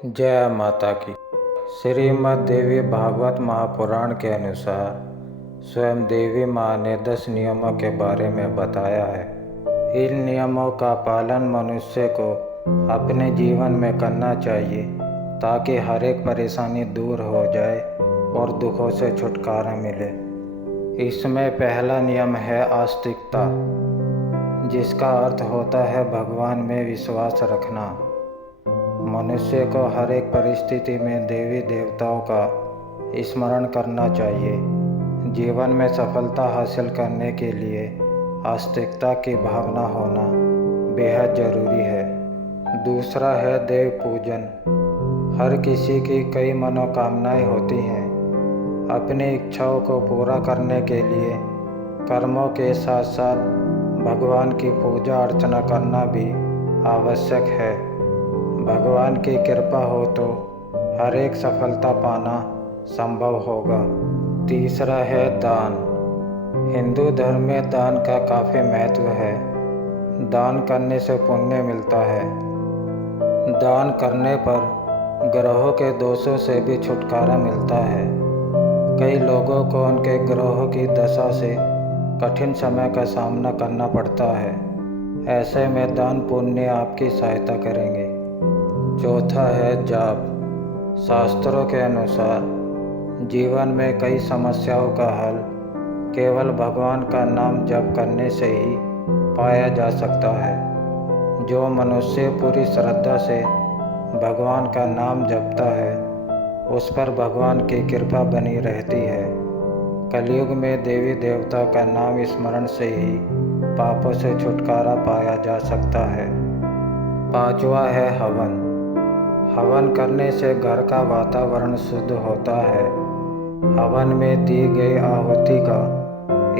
जय माता की। श्रीमद् देवी भागवत महापुराण के अनुसार स्वयं देवी माँ ने 10 नियमों के बारे में बताया है। इन नियमों का पालन मनुष्य को अपने जीवन में करना चाहिए ताकि हर एक परेशानी दूर हो जाए और दुखों से छुटकारा मिले। इसमें पहला नियम है आस्तिकता, जिसका अर्थ होता है भगवान में विश्वास रखना। मनुष्य को हर एक परिस्थिति में देवी देवताओं का स्मरण करना चाहिए। जीवन में सफलता हासिल करने के लिए आस्तिकता की भावना होना बेहद ज़रूरी है। दूसरा है देव पूजन। हर किसी की कई मनोकामनाएं होती हैं। अपनी इच्छाओं को पूरा करने के लिए कर्मों के साथ साथ भगवान की पूजा अर्चना करना भी आवश्यक है। भगवान की कृपा हो तो हर एक सफलता पाना संभव होगा। तीसरा है दान। हिंदू धर्म में दान का काफ़ी महत्व है। दान करने से पुण्य मिलता है। दान करने पर ग्रहों के दोषों से भी छुटकारा मिलता है। कई लोगों को उनके ग्रहों की दशा से कठिन समय का सामना करना पड़ता है। ऐसे में दान पुण्य आपकी सहायता करेंगे। चौथा है जाप। शास्त्रों के अनुसार जीवन में कई समस्याओं का हल केवल भगवान का नाम जप करने से ही पाया जा सकता है। जो मनुष्य पूरी श्रद्धा से भगवान का नाम जपता है उस पर भगवान की कृपा बनी रहती है। कलयुग में देवी देवता का नाम स्मरण से ही पापों से छुटकारा पाया जा सकता है। पांचवा है हवन। हवन करने से घर का वातावरण शुद्ध होता है। हवन में दी गई आहुति का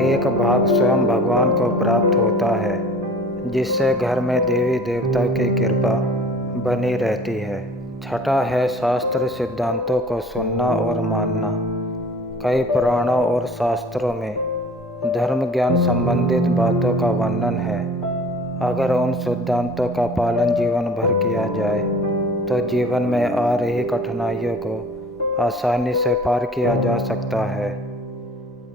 एक भाग स्वयं भगवान को प्राप्त होता है, जिससे घर में देवी देवता की कृपा बनी रहती है। छठा है शास्त्र सिद्धांतों को सुनना और मानना। कई पुराणों और शास्त्रों में धर्म ज्ञान संबंधित बातों का वर्णन है। अगर उन सिद्धांतों का पालन जीवन भर किया जाए तो जीवन में आ रही कठिनाइयों को आसानी से पार किया जा सकता है।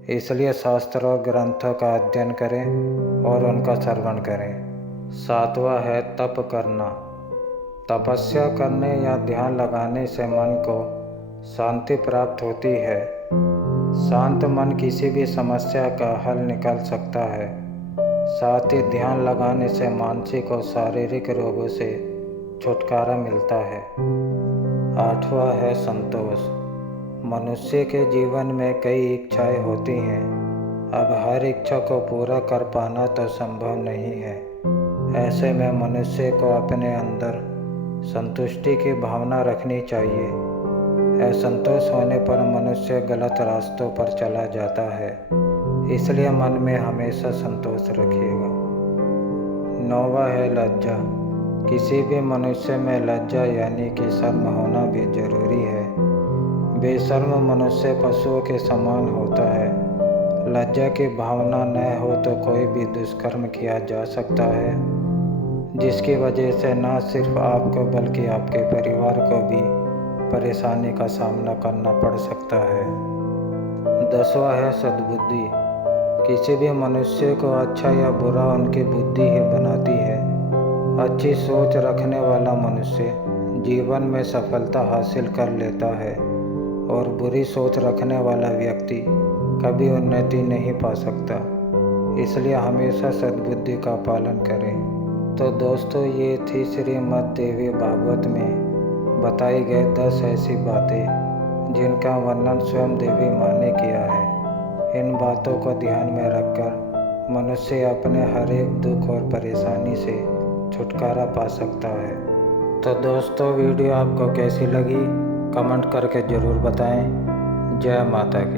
इसलिए शास्त्रों ग्रंथों का अध्ययन करें और उनका श्रवण करें। सातवां है तप करना। तपस्या करने या ध्यान लगाने से मन को शांति प्राप्त होती है। शांत मन किसी भी समस्या का हल निकाल सकता है। साथ ही ध्यान लगाने से मानसिक और शारीरिक रोगों से छुटकारा मिलता है। आठवां है संतोष। मनुष्य के जीवन में कई इच्छाएं होती हैं। अब हर इच्छा को पूरा कर पाना तो संभव नहीं है। ऐसे में मनुष्य को अपने अंदर संतुष्टि की भावना रखनी चाहिए। असंतोष होने पर मनुष्य गलत रास्तों पर चला जाता है। इसलिए मन में हमेशा संतोष रखिएगा। नौवां है लज्जा। किसी भी मनुष्य में लज्जा यानी कि शर्म होना भी जरूरी है। बेशर्म मनुष्य पशुओं के समान होता है। लज्जा की भावना न हो तो कोई भी दुष्कर्म किया जा सकता है, जिसकी वजह से न सिर्फ आपको बल्कि आपके परिवार को भी परेशानी का सामना करना पड़ सकता है। 10वां है सद्बुद्धि। किसी भी मनुष्य को अच्छा या बुरा उनकी बुद्धि ही बनाती है। अच्छी सोच रखने वाला मनुष्य जीवन में सफलता हासिल कर लेता है और बुरी सोच रखने वाला व्यक्ति कभी उन्नति नहीं पा सकता। इसलिए हमेशा सद्बुद्धि का पालन करें। तो दोस्तों, ये थी श्रीमद् देवी भागवत में बताई गई 10 ऐसी बातें जिनका वर्णन स्वयं देवी माँ ने किया है। इन बातों को ध्यान में रखकर मनुष्य अपने हर एक दुख और परेशानी से छुटकारा पा सकता है। तो दोस्तों, वीडियो आपको कैसी लगी कमेंट करके ज़रूर बताएं। जय माता की।